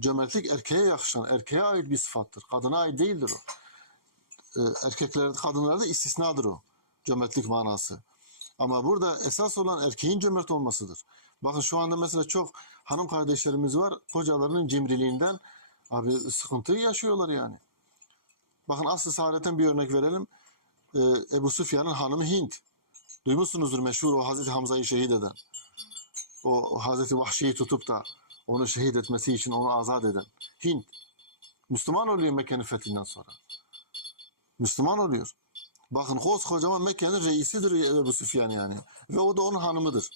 cömertlik erkeğe yakışan, erkeğe ait bir sıfattır. Kadına ait değildir o. Ee, erkeklerde, kadınlarda istisnadır o. Cömertlik manası. Ama burada esas olan erkeğin cömert olmasıdır. Bakın şu anda mesela çok hanım kardeşlerimiz var. Kocalarının cimriliğinden abi sıkıntı yaşıyorlar yani. Bakın asıl saadetten bir örnek verelim. Ee, Ebu Süfyan'ın hanımı Hint. Duymuşsunuzdur meşhur o Hazreti Hamza'yı şehit eden. O Hazreti Vahşi'yi tutup da onu şehit etmesi için onu azat eden. Hint. Müslüman oluyor Mekke'nin fethinden sonra. Müslüman oluyor. Bakın koskocaman Mekke'nin reisidir Ebu Süfyan yani. Ve o da onun hanımıdır.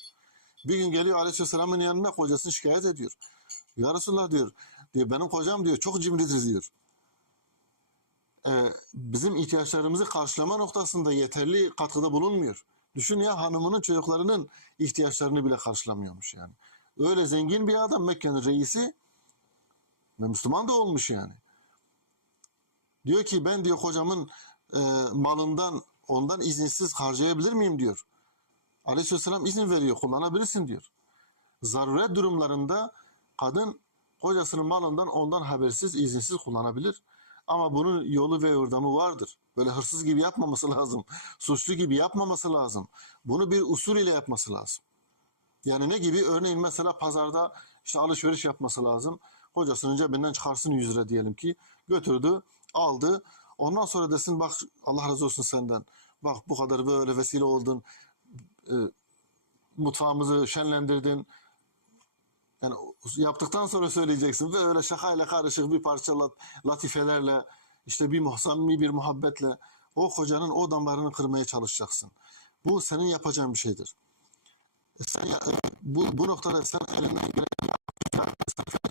Bir gün geliyor Aleyhisselam'ın yanına kocasını şikayet ediyor. Ya Resulullah diyor, diyor benim kocam diyor çok cimridir diyor. Ee, bizim ihtiyaçlarımızı karşılama noktasında yeterli katkıda bulunmuyor. Düşün ya hanımının çocuklarının ihtiyaçlarını bile karşılamıyormuş yani. Öyle zengin bir adam Mekke'nin reisi ve Müslüman da olmuş yani. Diyor ki ben diyor kocamın e, malından ondan izinsiz harcayabilir miyim diyor. Aleyhisselam izin veriyor kullanabilirsin diyor. Zaruret durumlarında kadın kocasının malından ondan habersiz izinsiz kullanabilir. Ama bunun yolu ve yordamı vardır. Böyle hırsız gibi yapmaması lazım. Suçlu gibi yapmaması lazım. Bunu bir usul ile yapması lazım. Yani ne gibi? Örneğin mesela pazarda işte alışveriş yapması lazım. Kocasının cebinden çıkarsın 100 lira diyelim ki. Götürdü, aldı. Ondan sonra desin bak Allah razı olsun senden. Bak bu kadar böyle vesile oldun. E, mutfağımızı şenlendirdin. Yani yaptıktan sonra söyleyeceksin ve öyle şakayla karışık bir parça lat- latifelerle işte bir muhsammi bir muhabbetle o kocanın o damarını kırmaya çalışacaksın. Bu senin yapacağın bir şeydir. Sen bu, bu noktada sen elinden gelen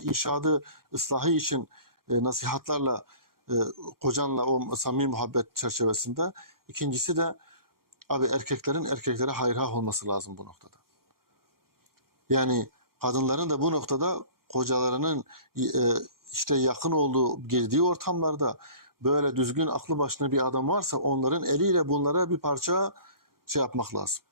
inşadı, ıslahı için e, nasihatlarla e, kocanla o samimi muhabbet çerçevesinde. İkincisi de abi erkeklerin erkeklere hayrah olması lazım bu noktada. Yani kadınların da bu noktada kocalarının e, işte yakın olduğu, girdiği ortamlarda böyle düzgün aklı başına bir adam varsa onların eliyle bunlara bir parça şey yapmak lazım.